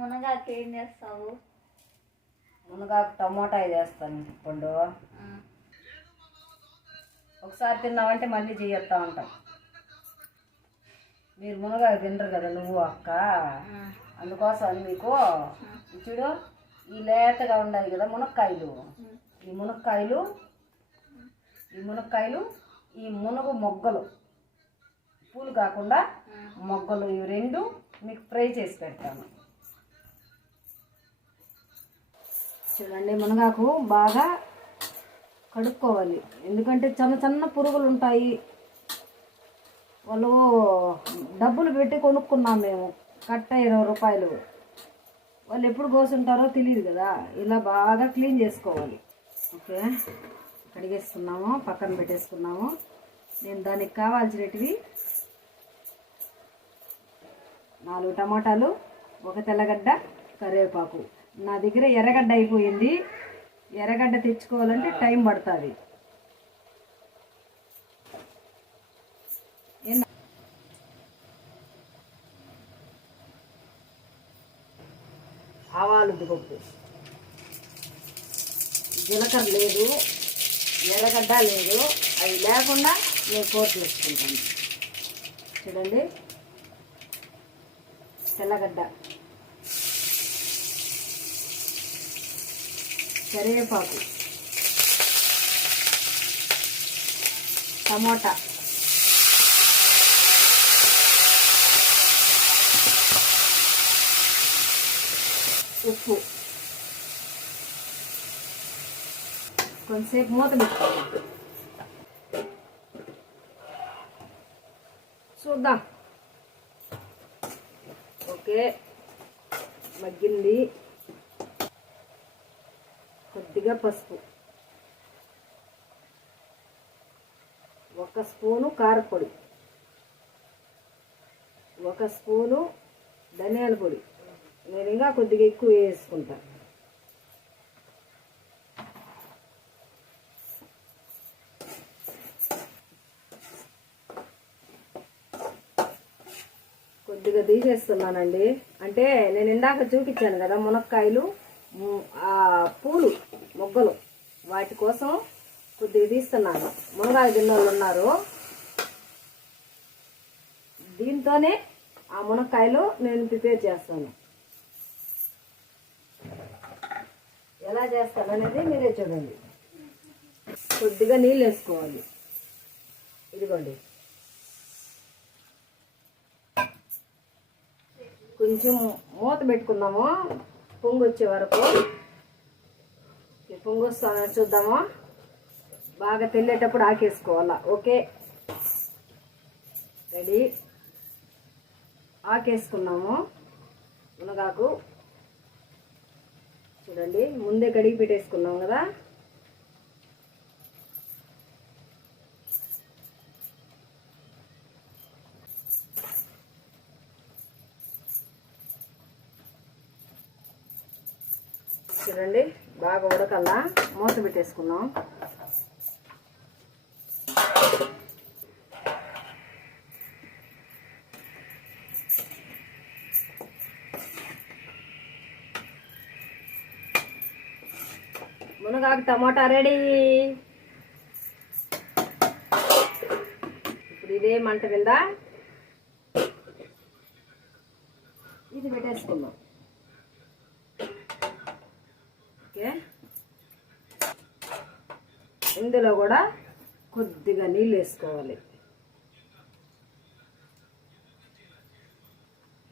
మునగాకు ఏం చేస్తావు? మునగాకు టమోటా చేస్తాను పండు. ఒకసారి తిన్నామంటే మళ్ళీ చేయొస్తా ఉంటాం మీరు మునగాకు తినరు కదా నువ్వు అక్క. అందుకోసం మీకు చూడు ఈ లేతగా ఉన్నాయి కదా మునక్కాయలు. ఈ మునక్కాయలు ఈ మునక్కాయలు ఈ మునగ మొగ్గలు. పూలు కాకుండా మొగ్గలు ఇవి రెండు మీకు ఫ్రై చేసి పెడతాను. చూడండి మునగాకు బాగా కడుక్కోవాలి. ఎందుకంటే చిన్న చిన్న పురుగులు ఉంటాయి. వాళ్ళు డబ్బులు పెట్టి కొనుక్కున్నాం మేము. కట్ట ఇరవై రూపాయలు. వాళ్ళు ఎప్పుడు కోసుంటారో తెలియదు కదా. ఇలా బాగా క్లీన్ చేసుకోవాలి. ఓకే? కడిగేసుకున్నాము పక్కన పెట్టేసుకున్నాము. నేను దానికి కావాల్సినటివి నాలుగు టమాటాలు ఒక తెల్లగడ్డ కరివేపాకు. నా దగ్గర ఎర్రగడ్డ అయిపోయింది. ఎర్రగడ్డ తెచ్చుకోవాలంటే టైం పడుతుంది. ఆవాలు పప్పు జీలకర్ర లేదు ఎర్రగడ్డ లేదు. అవి లేకుండా నేను కూర చేసుకుంటాను. చూడండి. తెల్లగడ్డ. కరివేపాకు. టమోటా. ఉప్పు. కొంతసేపు మూత పెట్టుకోవాలి. చూద్దాం. ఓకే. మగ్గింది. కొద్దిగా పసుపు. ఒక స్పూను కారపొడి. ఒక స్పూను ధనియాల పొడి. నేను ఇంకా కొద్దిగా ఎక్కువ వేసుకుంటా. కొద్దిగా తీసేస్తున్నానండి. అంటే నేను ఇందాక చూపించాను కదా మునక్కాయలు ఆ పూలు. మొగ్గలు. వాటి కోసం కొద్దిగా తీస్తున్నాను. మునగాయ గిన్నెలు ఉన్నారు. దీంతోనే ఆ మునక్కాయలు నేను ప్రిపేర్ చేస్తాను. ఎలా చేస్తాను అనేది మీరే చూడండి. కొద్దిగా నీళ్ళు వేసుకోవాలి. ఇదిగోండి. కొంచెం మూత పెట్టుకుందాము. పొంగు వచ్చే వరకు ఈ చూద్దామా చూద్దాము? బాగా తెల్లేటప్పుడు ఆకేసుకోవాలా? ఓకే. రెడీ. ఆకేసుకున్నాము. మునగాకు. చూడండి ముందే కడిగి పెట్టేసుకున్నాం కదా. చూడండి. బాగా ఉడకల్లా మూత పెట్టేసుకున్నాం మునగాకు టమాటా రెడీ. ఇప్పుడు ఇదే మంట కింద ఇది పెట్టేసుకుందాం. ఓకే. ఇందులో కూడా కొద్దిగా నీళ్ళు వేసుకోవాలి.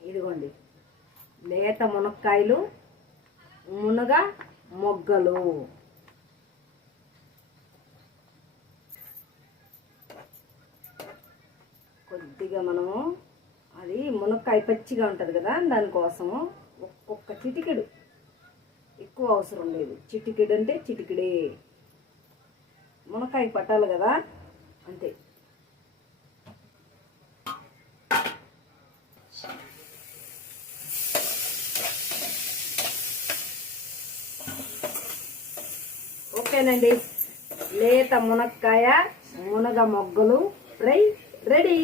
ఇదిగోండి. లేత మునక్కాయలు మునగ మొగ్గలు. కొద్దిగా మనము అది మునక్కాయ పచ్చిగా ఉంటుంది కదా దానికోసము ఒక్కొక్క చిటికెడు. ఎక్కువ అవసరం లేదు. చిటికెడు అంటే చిటికెడే. మునక్కాయ పట్టాలి కదా? అంతే. ఓకేనండి. లేత మునక్కాయ మునగ మొగ్గలు. Fry ready.